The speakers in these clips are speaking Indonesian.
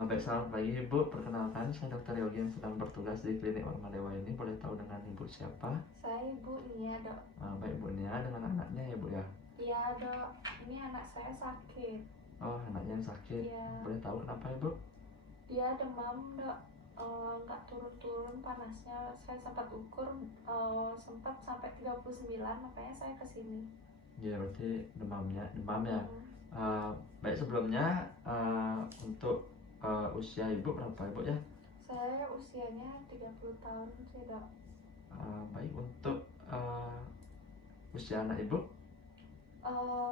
Baik, selamat pagi Ibu. Perkenalkan, saya Dr. Yogi yang sedang bertugas di klinik Warmadewa ini. Boleh tahu dengan Ibu siapa? Saya Ibu Nia, Dok. Baik, Ibu Nia dengan anaknya ya, Bu ya? Iya, Dok. Ini anak saya sakit. Oh, anaknya yang sakit. Iya. Boleh tahu kenapa Ibu? Dia demam, Dok. Nggak turun-turun panasnya. Saya sempat ukur, sempat sampai 39, makanya saya kesini. Ya, berarti demam ya. Mm-mm. Baik, sebelumnya untuk usia Ibu berapa Ibu ya? Saya usianya 30 tahun sih, Dok. Baik, untuk usia anak Ibu?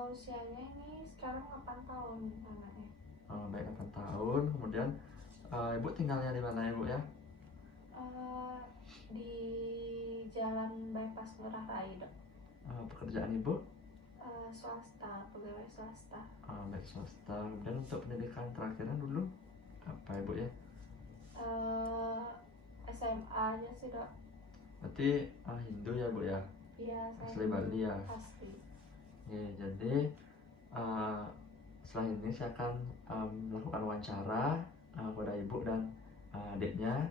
Usianya ini sekarang 8 tahun anaknya. Baik, 8 tahun. Kemudian Ibu tinggalnya di mana Ibu ya? Di Jalan Bypass Ngurah Rai, Dok. Pekerjaan Ibu? Swasta, pegawai swasta. Baik, swasta. Dan untuk pendidikan terakhirnya dulu apa Ibu ya? SMA-nya sih, Dok. Berarti Hindu ya Bu ya? Iya, saya Asli Bali ya? asli. Ya, jadi setelah ini saya akan melakukan wawancara kepada Ibu dan adiknya.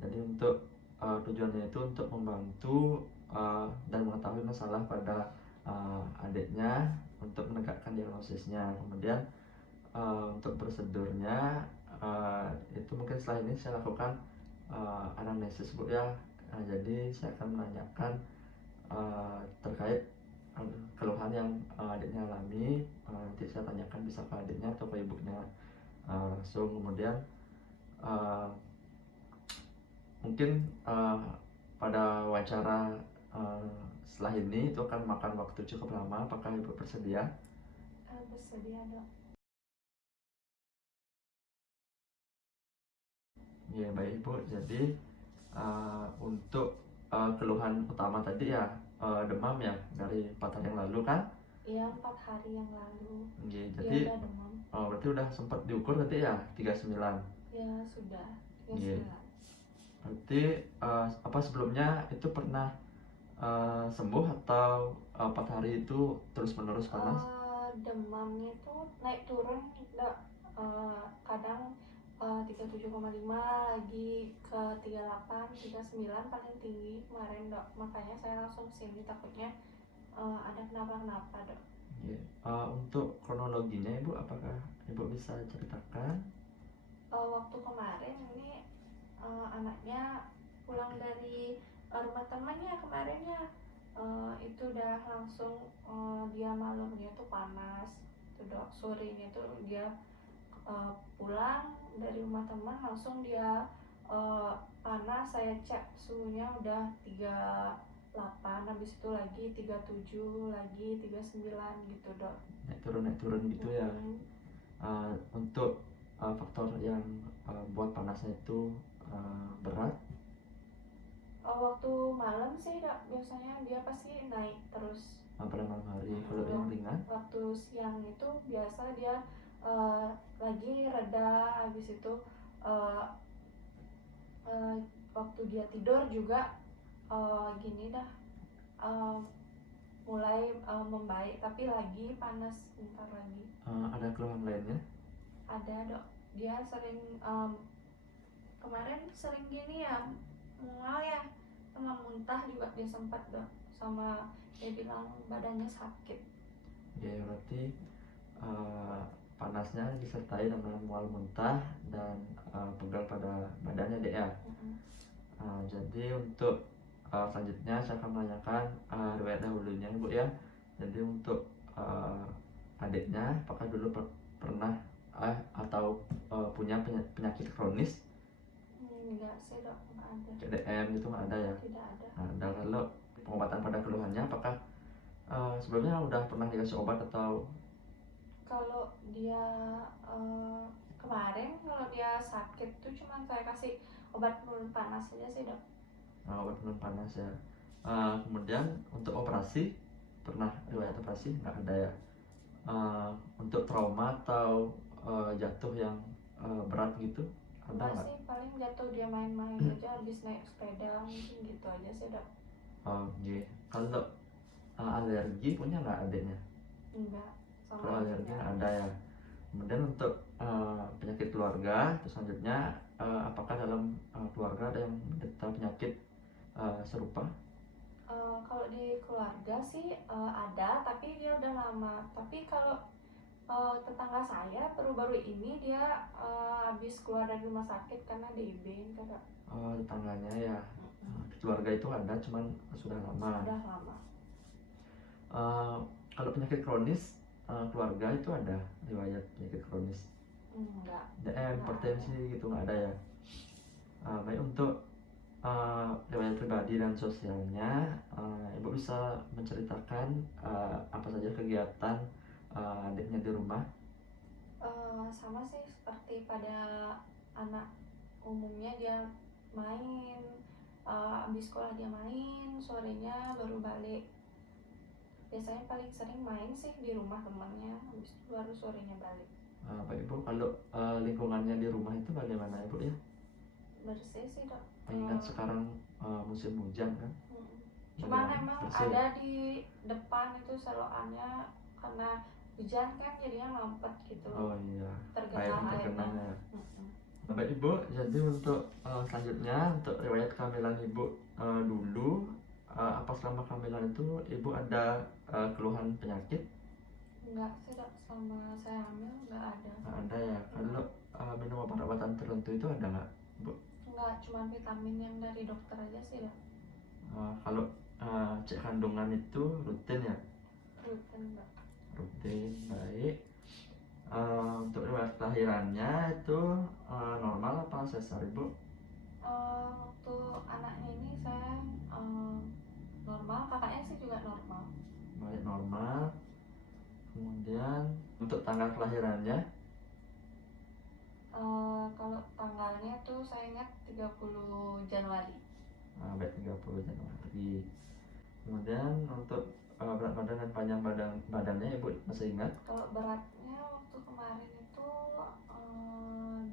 Jadi untuk tujuannya itu untuk membantu dan mengetahui masalah pada adiknya untuk menegakkan diagnosisnya. Kemudian untuk prosedurnya itu mungkin setelah ini saya lakukan anamnesis Bu ya. Jadi saya akan menanyakan terkait keluhan yang adiknya alami. Nanti saya tanyakan bisa ke adiknya atau ke ibunya langsung. Kemudian mungkin pada wawancara setelah ini itu akan makan waktu cukup lama. Apakah ibu bersedia? Bersedia, Dok. Ya baik Ibu. Jadi untuk keluhan utama tadi ya demam ya dari 4 hari yang lalu kan? Iya, 4 hari yang lalu. Ya, Dia jadi udah demam. berarti udah sempat diukur tadi ya 39. Ya, sudah. Ya. 39. Berarti apa sebelumnya itu pernah sembuh atau 4 hari itu terus menerus panas? Demamnya itu naik turun, Dok. Kadang 37,5, lagi ke 38, 39 paling tinggi kemarin, Dok. Makanya saya langsung sini, takutnya ada kenapa-kenapa, Dok. Ya. Untuk kronologinya Ibu, apakah Ibu bisa ceritakan? Waktu kemarin ini anaknya pulang dari rumah temannya kemarin ya, itu udah langsung dia malamnya tuh panas tuh, Dok. Sorenya tuh dia pulang dari rumah teman langsung dia panas. Saya cek suhunya udah 38, habis itu lagi 37, lagi 39 gitu, Dok. Naik turun gitu ya. Untuk faktor yang buat panasnya itu berat. Waktu malam sih, Dok, biasanya dia pasti naik terus. Pada malam hari. Kalau yang ringan? Waktu siang itu biasa dia lagi reda, habis itu waktu dia tidur juga gini dah, mulai membaik, tapi lagi panas bentar lagi. Ada keluhan lainnya? Ada, Dok. Dia sering kemarin sering gini ya, mual ya, sama muntah juga dia sempat, Dok. Sama dia bilang badannya sakit. Ya berarti panasnya disertai dengan mual muntah dan pegal pada badannya deh ya. Jadi untuk selanjutnya saya akan menanyakan riwayat dahulunya Ibu ya. Jadi untuk adiknya apakah dulu pernah atau punya penyakit kronis? Enggak sih, Dok, enggak ada. CDM itu nggak ada ya? Tidak ada. Nah, kalau pengobatan pada keluhannya apakah sebelumnya udah pernah dikasih obat atau? Kalau dia kemarin kalau dia sakit tuh cuma saya kasih obat penurun panas aja sih, Dok. Obat penurun panas ya. Kemudian untuk operasi pernah riwayat operasi nggak ada ya? Untuk trauma atau jatuh yang berat gitu ada Enggak nggak? sih, paling jatuh dia main-main aja habis naik sepeda, mungkin gitu aja sih, Dok. Iya. Kalau alergi punya nggak adiknya? Enggak, sama Kalau alergi nggak ada ya. Kemudian untuk penyakit keluarga, terus selanjutnya apakah dalam keluarga ada yang menderita penyakit serupa? Kalau di keluarga sih ada, tapi dia udah lama. Tapi kalau tetangga saya baru-baru ini dia habis keluar dari rumah sakit karena DIB kakak. Tetangganya ya, di keluarga itu ada, cuman sudah lama. Udah lama. Kalau penyakit kronis, keluarga itu ada riwayat penyakit kronis? Enggak. Hipertensi gitu nggak ada ya? Baik, untuk riwayat pribadi dan sosialnya, ibu bisa menceritakan apa saja kegiatan adiknya di rumah? Sama sih seperti pada anak umumnya, dia main, habis sekolah dia main, sorenya baru balik. Biasanya paling sering main sih di rumah temannya, habis itu baru sorenya balik. Pak Ibu, kalau lingkungannya di rumah itu bagaimana Ibu ya? Bersih sih dok. Mengingat sekarang musim hujan kan? Cuman Bagaimana? emang Bersih ya? ada di depan itu selokannya, karena hujan kan jadinya ngampet gitu, Oh iya, air tergenang tergenang airnya. ya. Bapak Ibu, jadi untuk selanjutnya untuk riwayat kehamilan Ibu dulu, apa selama kehamilan itu Ibu ada keluhan penyakit? Enggak sih dok, sama saya hamil enggak ada. Nggak ada ya. Kalau minum obat-obatan tertentu itu ada nggak, Bu? Enggak, cuma vitamin yang dari dokter aja sih dok. Kalau cek kandungan itu rutin ya? Rutin dok. Rutin, baik. Untuk riwayat kelahirannya itu normal apa sesar Ibu? Waktu anaknya ini saya normal, kakaknya sih juga normal. Baik, normal. Kemudian untuk tanggal kelahirannya? Kalau tanggalnya tuh saya ingat 30 Januari. Baik, 30 Januari. Kemudian untuk berat badan dan panjang badannya Ibu masih ingat? Kalau beratnya waktu kemarin itu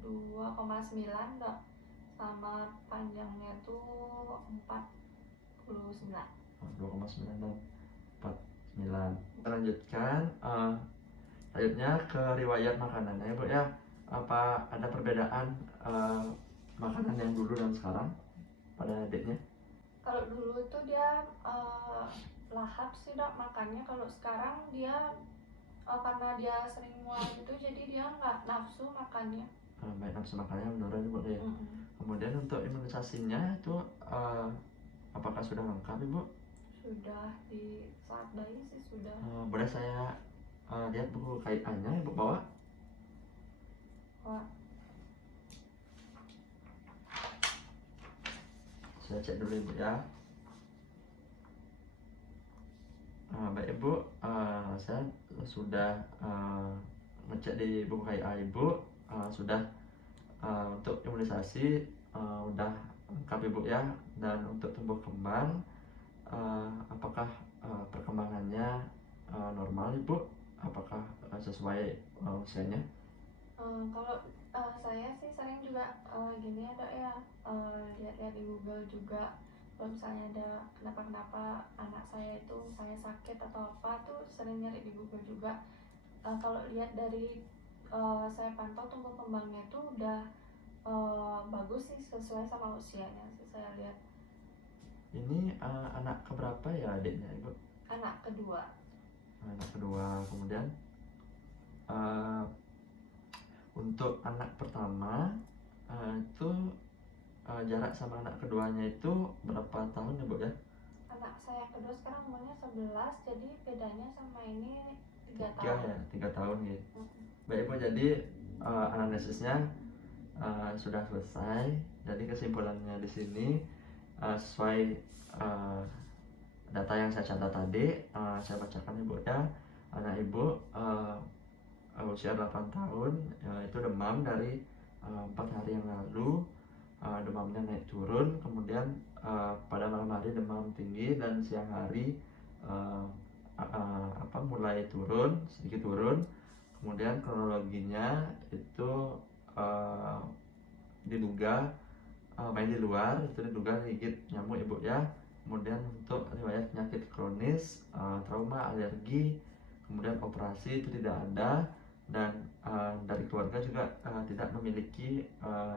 2,9 dok, sama panjangnya tuh 49. 2,9 dan 49. Kita lanjutkan selanjutnya ke riwayat makanannya Ibu ya. Apa ada perbedaan makanan yang dulu dan sekarang pada adiknya? Kalau dulu tuh dia lahap sih dok makannya. Kalau sekarang dia karena dia sering mual itu, jadi dia nggak nafsu makannya. Baik, nafsu makannya menurun Ibu ya. Kemudian untuk imunisasinya itu apakah sudah lengkap Ibu? Sudah, di saat bayi sih sudah. Boleh saya lihat buku KIA-nya Ibu bawa? Wah, Saya cek dulu Ibu ya. Baik Ibu, saya sudah ngecek di buku KIA Ibu, sudah untuk imunisasi udah lengkap Ibu ya. Dan untuk tumbuh kembang, apakah perkembangannya normal Ibu? Apakah sesuai usianya? kalau saya sih sering juga gini ya dok ya, lihat-lihat di Google juga. Kalau misalnya ada kenapa-kenapa anak saya itu misalnya sakit atau apa tuh sering nyari di Google juga. Kalau lihat dari saya pantau tumbuh kembangnya itu udah bagus sih, sesuai sama usianya sih saya lihat. Ini anak keberapa ya adiknya Ibu? Anak kedua. Anak kedua. Kemudian untuk anak pertama itu jarak sama anak keduanya itu berapa tahun ya Bu ya? Anak saya kedua sekarang umurnya 11, jadi bedanya sama ini 3 3 tahun. ya, 3 tahun gitu. Baik Bu, jadi analisisnya sudah selesai. Jadi kesimpulannya di sini sesuai data yang saya catat tadi, saya bacakan Ibu ya. Anak Ibu usia 8 tahun itu demam dari 4 hari yang lalu. Demamnya naik turun, kemudian pada malam hari demam tinggi, dan siang hari mulai turun, sedikit turun. Kemudian kronologinya itu diduga main di luar, itu diduga gigit nyamuk Ibu ya. Kemudian untuk riwayat penyakit kronis, trauma, alergi, kemudian operasi itu tidak ada. dan dari keluarga juga tidak memiliki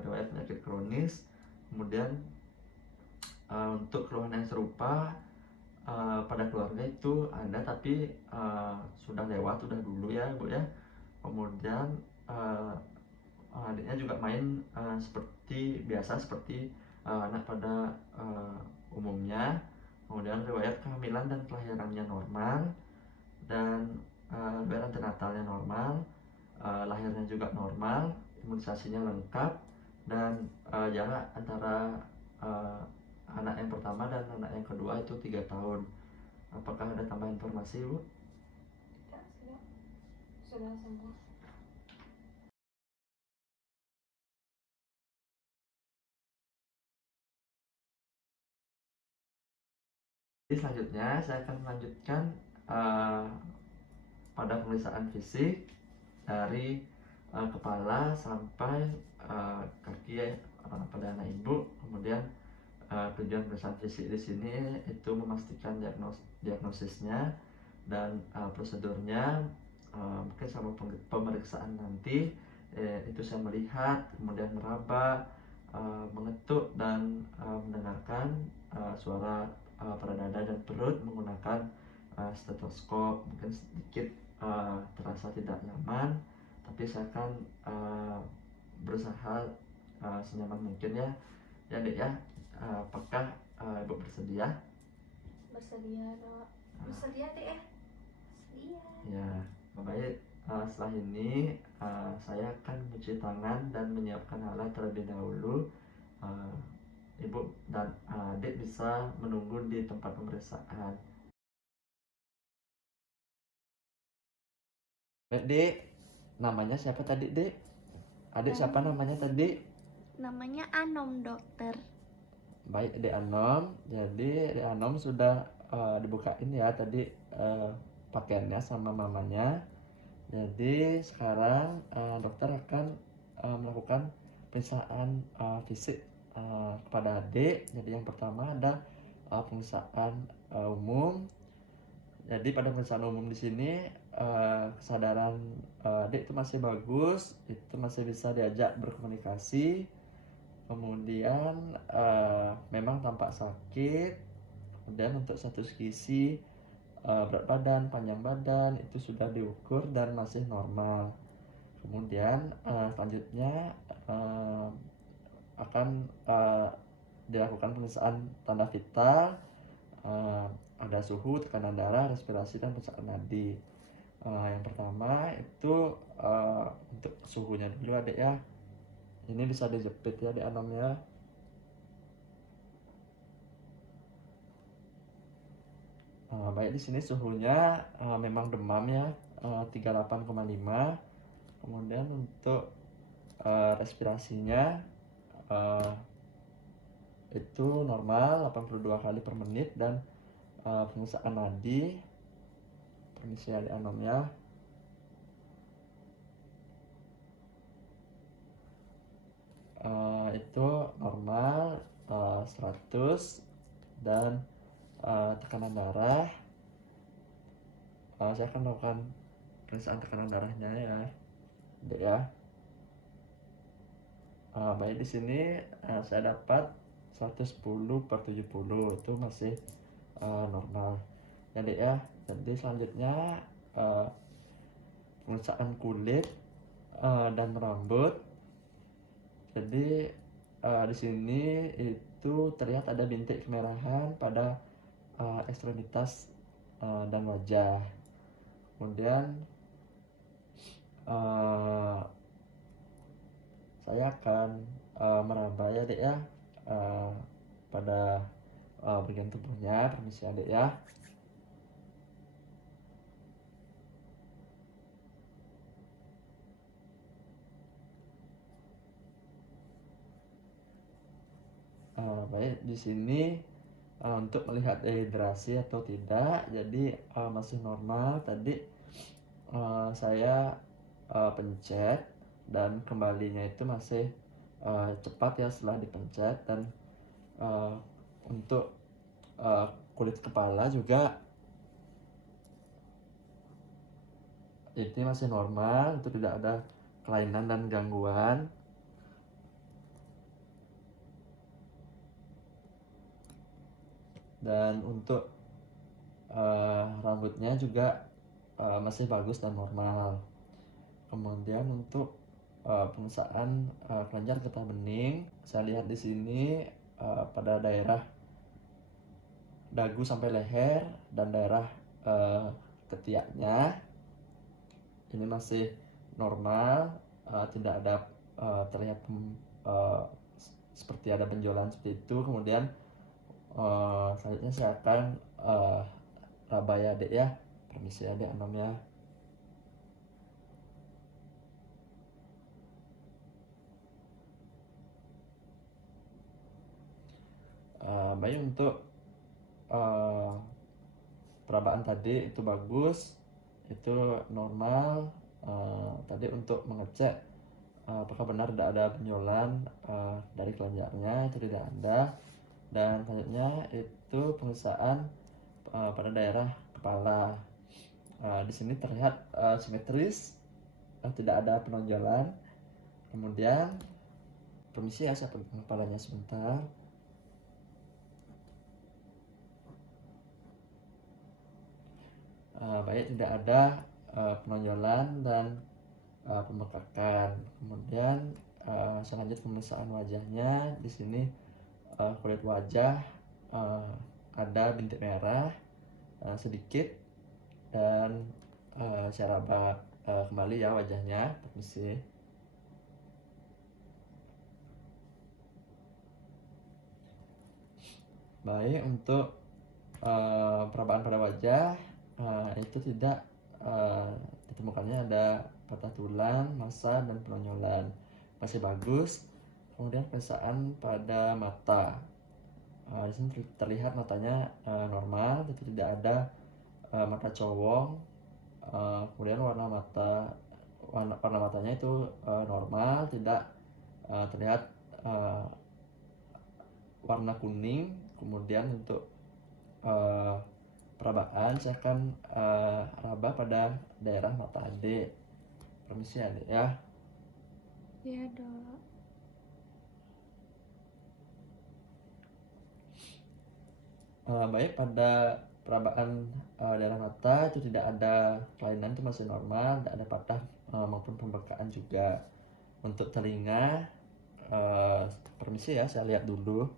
riwayat penyakit kronis. Kemudian untuk keluhan yang serupa pada keluarga itu ada, tapi sudah lewat, sudah dulu ya Bu ya. Kemudian adiknya juga main seperti biasa, seperti anak pada umumnya. Kemudian riwayat kehamilan dan kelahirannya normal, dan riwayat antenatalnya normal, lahirnya juga normal, imunisasinya lengkap, dan jarak antara anak yang pertama dan anak yang kedua itu 3 tahun. Apakah ada tambahan informasi Bu? Tidak, sudah semua. Jadi selanjutnya saya akan melanjutkan pada pemeriksaan fisik dari kepala sampai kaki pada anak ibu. Kemudian tujuan pemeriksaan fisik di sini itu memastikan diagnosisnya dan prosedurnya. Mungkin sama pemeriksaan nanti itu saya melihat, kemudian meraba, mengetuk dan mendengarkan suara pada dada dan perut menggunakan stetoskop. Mungkin sedikit terasa tidak nyaman, tapi saya akan berusaha senyaman mungkin ya Dek ya. Apakah Ibu bersedia? Bersedia Dok. Bersedia Dek ya? Bersedia. Ya, baik. Setelah ini saya akan mencuci tangan dan menyiapkan alat terlebih dahulu. Ibu dan adik bisa menunggu di tempat pemeriksaan. Dek, namanya siapa tadi Dek? Adik siapa namanya tadi? Namanya Anom dokter. Baik Dek Anom, jadi Dek Anom sudah dibukain ya tadi pakaiannya sama mamanya. Jadi sekarang dokter akan melakukan pemeriksaan fisik kepada adik. Jadi yang pertama ada pemeriksaan umum. Jadi pada pemeriksaan umum di sini kesadaran adik itu masih bagus, itu masih bisa diajak berkomunikasi. Kemudian memang tampak sakit. Kemudian untuk status gizi, berat badan, panjang badan itu sudah diukur dan masih normal. Kemudian selanjutnya akan dilakukan pemeriksaan tanda vital, ada suhu, tekanan darah, respirasi, dan pemeriksaan nadi. Yang pertama itu untuk suhunya dulu Adik ya. Ini bisa dijepit ya Adik Anom ya. Baik, di sini suhunya memang demam ya, 38,5. Kemudian untuk respirasinya itu normal 82 kali per menit, dan pemeriksaan nadi, permisi Adik Anom ya. Itu normal 100, dan tekanan darah saya akan melakukan pemeriksaan tekanan darahnya ya Dek ya. Baik, di sini saya dapat 110/70, itu masih normal ya Dek ya. Jadi selanjutnya pemeriksaan kulit dan rambut. Jadi di sini itu terlihat ada bintik kemerahan pada ekstremitas dan wajah. Kemudian saya akan meraba ya Dek ya pada bagian tubuhnya, permisi Adik ya. Baik, di sini untuk melihat dehidrasi atau tidak, jadi masih normal. Tadi saya pencet dan kembalinya itu masih cepat ya setelah dipencet. Dan untuk kulit kepala juga ini masih normal, itu tidak ada kelainan dan gangguan. Dan untuk rambutnya juga masih bagus dan normal. Kemudian untuk pengusahaan kelenjar getah bening, saya lihat di sini pada daerah dagu sampai leher dan daerah ketiaknya ini masih normal, tidak ada terlihat seperti ada benjolan seperti itu. Kemudian selanjutnya saya akan raba ya Dek ya. Permisi ya Dek Anom ya. Baik, untuk perabaan tadi itu bagus, itu normal. Tadi untuk mengecek apakah benar tidak ada benjolan dari kelenjarnya, itu tidak ada. Dan selanjutnya itu pengusahaan pada daerah kepala. Di sini terlihat simetris, tidak ada penonjolan. Kemudian permisi ya, saya pegang kepalanya sebentar. Baik, tidak ada penonjolan dan pembengkakan. Kemudian saya lanjut pemeriksaan wajahnya. Di sini kulit wajah ada bintik merah sedikit, dan saya raba kembali ya wajahnya. Permisi. Baik, untuk perabaan pada wajah itu tidak ditemukannya ada patah tulang, massa, dan penonjolan, masih bagus. Kemudian pemeriksaan pada mata, di sini terlihat matanya normal, itu tidak ada mata cowong. Kemudian warna matanya itu normal, tidak terlihat warna kuning. Kemudian untuk perabaan saya akan raba pada daerah mata adik. Permisi adik ya. Iya Dok. Baik, pada perabaan daerah mata itu tidak ada kelainan, itu masih normal, tidak ada patah maupun pembekaan juga. Untuk telinga, permisi ya, saya lihat dulu.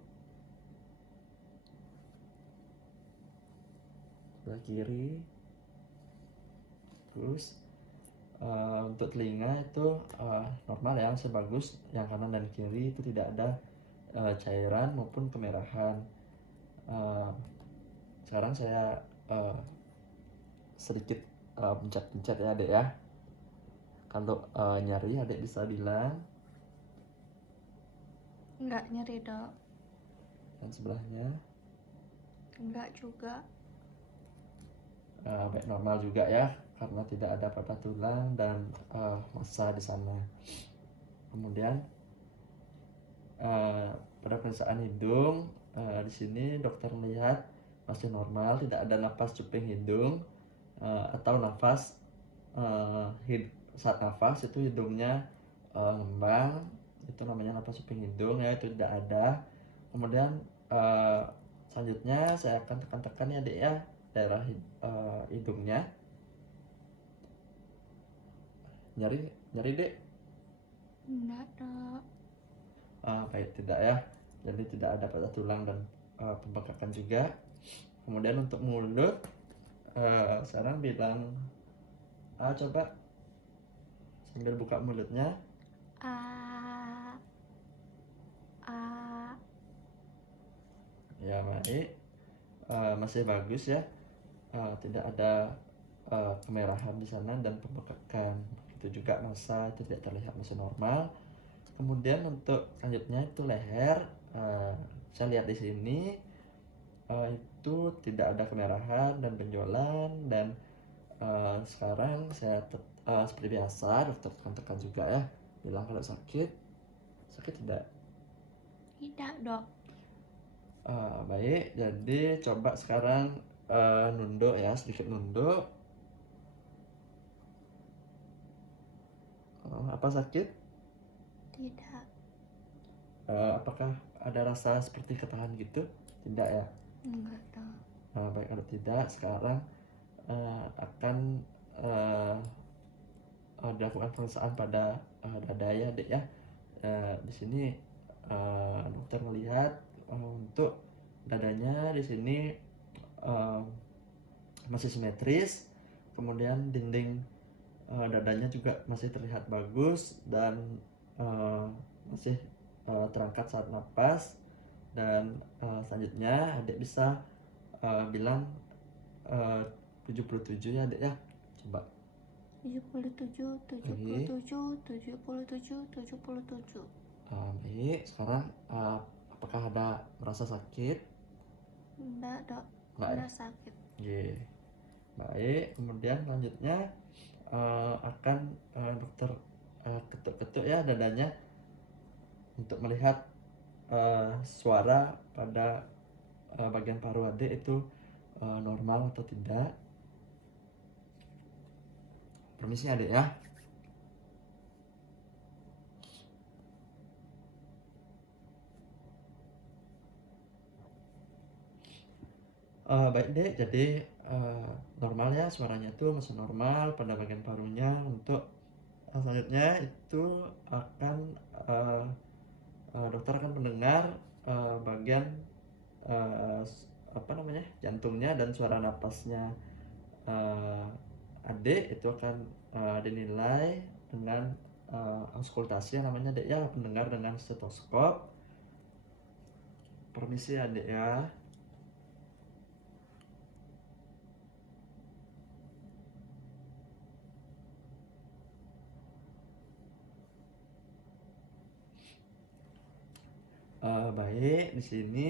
Sebelah kiri. Terus untuk telinga itu normal ya, masih bagus. Yang kanan dan kiri itu tidak ada cairan maupun kemerahan. Sekarang saya sedikit pencet-pencet ya Adek ya. Kalau nyari Adek bisa bilang. Enggak nyeri Dok. Dan sebelahnya Enggak juga. baik, normal juga ya, karena tidak ada patah tulang dan massa di sana. Kemudian pada pemeriksaan hidung, di sini dokter melihat masih normal, tidak ada napas cuping hidung atau nafas saat nafas itu hidungnya ngembang, itu namanya napas cuping hidung ya, itu tidak ada. Kemudian selanjutnya saya akan tekan-tekan ya Dek ya, daerah hidungnya. Nyari Dek? Enggak Dok. Baik, tidak ya, jadi tidak ada patah tulang dan pembengkakan juga. Kemudian untuk mulut, sekarang bilang coba sambil buka mulutnya. Ya baik, masih bagus ya, tidak ada kemerahan di sana dan pembengkakan. Itu juga massa itu tidak terlihat, masih normal. Kemudian untuk selanjutnya itu leher, saya lihat di sini itu tidak ada kemerahan dan benjolan. Dan sekarang saya seperti biasa dokter tekan-tekan juga ya, bilang kalau sakit tidak? Tidak Dok. Baik, jadi coba sekarang nunduk ya, sedikit nunduk. Oh, apa sakit? Tidak. Apakah ada rasa seperti ketahan gitu? Tidak ya? Enggak tahu. Baik, kalau tidak, sekarang akan uh, dilakukan pemeriksaan pada dada ya, Dek ya. Di sini dokter melihat untuk dadanya di sini uh, masih simetris, kemudian dinding dadanya juga masih terlihat bagus dan masih terangkat saat napas. Dan selanjutnya adik bisa bilang 77 ya, Dek ya. Coba. 77, 77, 77, 77. Baik, sekarang apakah ada merasa sakit? Enggak, Dok. Enggak ya? Enggak sakit. Oke. Baik, kemudian selanjutnya akan dokter ketuk-ketuk ya dadanya untuk melihat suara pada bagian paru adik itu normal atau tidak. Permisi adik ya. Baik Dek, jadi normal ya, suaranya itu masih normal pada bagian parunya. Untuk selanjutnya itu akan dokter akan mendengar bagian jantungnya dan suara napasnya adik itu akan dinilai dengan auskultasi yang namanya Dek ya, pendengar dengan stetoskop. Permisi adik ya. Baik, di sini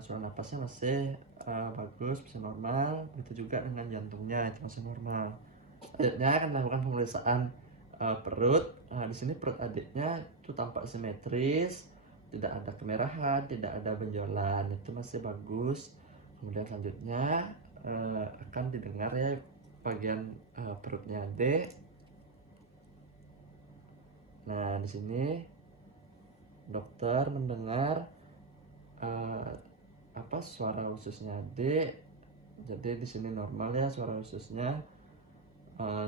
suara napasnya masih bagus, bisa normal. Begitu juga dengan jantungnya, itu masih normal. Selanjutnya akan melakukan pemeriksaan perut. Di sini perut adiknya itu tampak simetris, tidak ada kemerahan, tidak ada benjolan, itu masih bagus. Kemudian selanjutnya akan didengar ya bagian perutnya adik. Nah, di sini dokter mendengar suara ususnya adik. Jadi di sini normal ya suara ususnya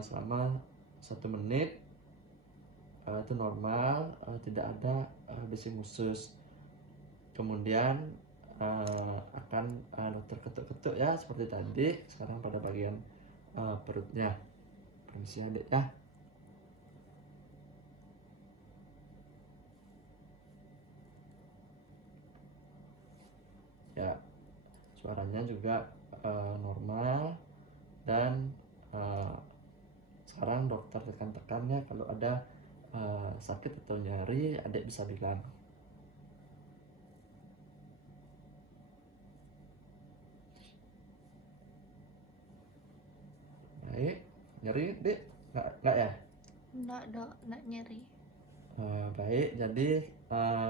selama 1 menit itu normal, tidak ada bising usus. Kemudian akan dokter ketuk-ketuk ya seperti tadi. Sekarang pada bagian perutnya. Permisi adik ya. Ya, suaranya juga normal. Dan sekarang dokter tekan-tekan ya, kalau ada sakit atau nyeri adik bisa bilang. Baik, nyeri Dek? Enggak ya? Enggak, Dok. Enggak nyeri. Baik, jadi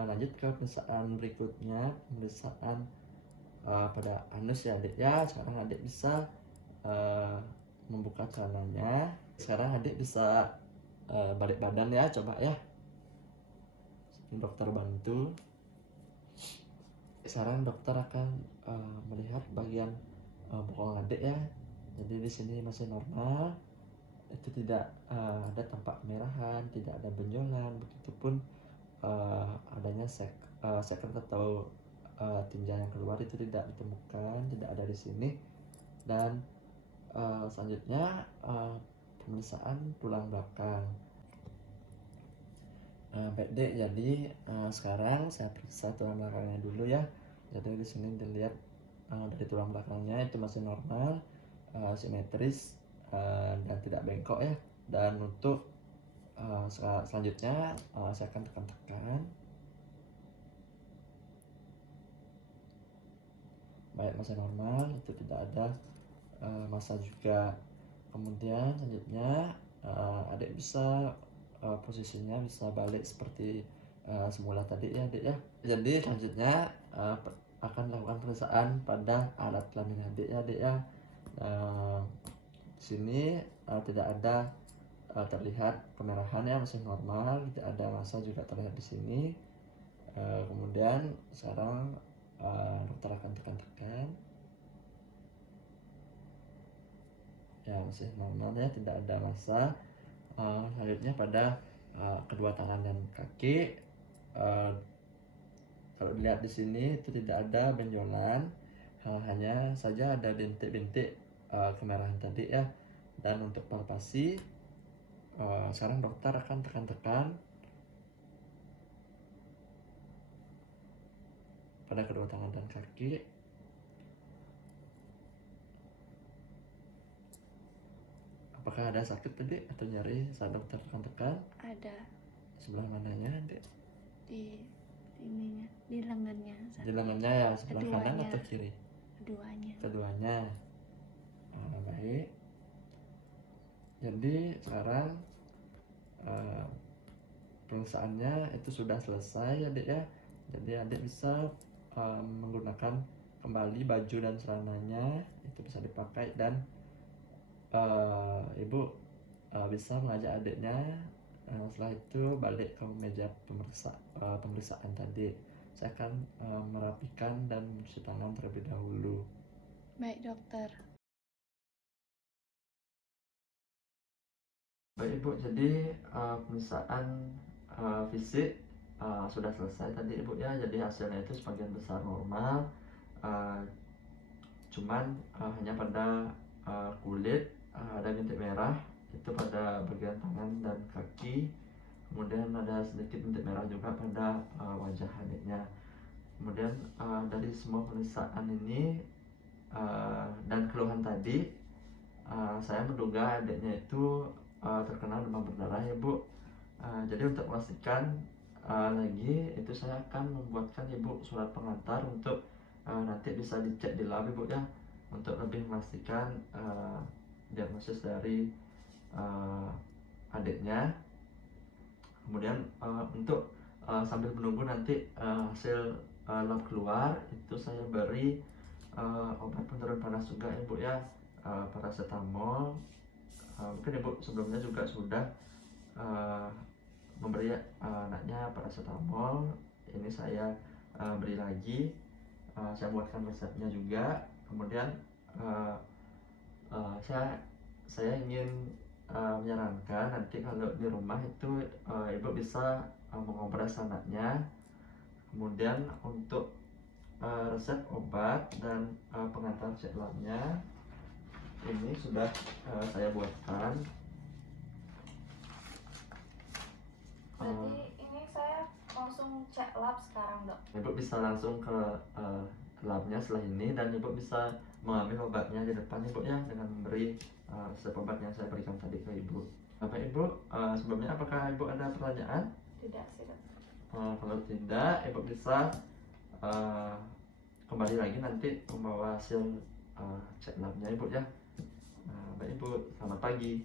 lanjut ke pemeriksaan berikutnya, pemeriksaan pada anus ya adik ya. Sekarang adik bisa membuka celananya. Sekarang adik bisa balik badan ya, coba ya. Dokter bantu. Sekarang dokter akan melihat bagian bokong adik ya. Jadi di sini masih normal, itu tidak ada tampak kemerahan, tidak ada benjolan, begitupun adanya secret atau tinja yang keluar itu tidak ditemukan, tidak ada di sini. Dan selanjutnya pemeriksaan tulang belakang. Baik Dek, jadi sekarang saya periksa tulang belakangnya dulu ya. Jadi di sini dilihat dari tulang belakangnya itu masih normal, simetris dan tidak bengkok ya. Dan untuk selanjutnya saya akan tekan-tekan. Baik, masih normal, itu tidak ada massa juga. Kemudian selanjutnya adik bisa posisinya bisa balik seperti semula tadi ya adik ya. Jadi selanjutnya akan melakukan pemeriksaan pada alat kelamin adik ya adik ya. Di sini tidak ada terlihat kemerahan ya, masih normal, tidak ada massa juga terlihat di sini. Kemudian sekarang dokter akan tekan-tekan. Ya, masih normal ya, tidak ada massa. Selanjutnya pada kedua tangan dan kaki, kalau dilihat di sini itu tidak ada benjolan, hanya saja ada bintik-bintik kemerahan tadi ya. Dan untuk palpasi, sekarang dokter akan tekan-tekan pada kedua tangan dan kaki. Apakah ada sakit tadi atau nyeri saat dokter tekan-tekan? Ada Sebelah mananya, Dek? di sininya, di lengannya. Di lengannya ya, sebelah kanan Keduanya. atau kiri? Keduanya. Keduanya. Baik. Jadi sekarang pemeriksaannya itu sudah selesai ya, Dek ya. Jadi adik bisa menggunakan kembali baju dan celananya, itu bisa dipakai, dan ibu bisa mengajak adiknya setelah itu balik ke meja pemeriksaan tadi. Saya akan merapikan dan mencuci tangan terlebih dahulu. Baik dokter. Baik Ibu, jadi pemeriksaan fisik sudah selesai tadi Ibu ya. Jadi hasilnya itu sebagian besar normal, cuman hanya pada kulit ada bintik merah itu pada bagian tangan dan kaki. Kemudian ada sedikit bintik merah juga pada wajah adiknya. Kemudian dari semua pemeriksaan ini dan keluhan tadi, saya menduga adiknya itu terkena demam berdarah ya Bu. Jadi untuk memastikan lagi itu saya akan membuatkan Ibu surat pengantar untuk nanti bisa dicek di lab Ibu ya, untuk lebih memastikan diagnosis dari adiknya. Kemudian untuk sambil menunggu nanti hasil lab keluar, itu saya beri obat penurun panas juga Ibu ya, paracetamol. Mungkin Ibu sebelumnya juga sudah memberi anaknya paracetamol. Ini saya beri lagi. Saya buatkan resepnya juga. Kemudian saya ingin menyarankan nanti kalau di rumah itu Ibu bisa mengobras anaknya. Kemudian untuk resep obat dan pengantar cek labnya ini sudah saya buatkan. Berarti ini saya langsung cek lab sekarang dok. Ibu bisa langsung ke labnya setelah ini, dan Ibu bisa mengambil obatnya di depan Ibu ya, dengan memberi resep obat yang saya berikan tadi ke Ibu. Bapak Ibu, sebelumnya apakah Ibu ada pertanyaan? Tidak sih dok. Kalau tidak, Ibu bisa kembali lagi nanti membawa hasil cek labnya Ibu ya. Baik Ibu, selamat pagi.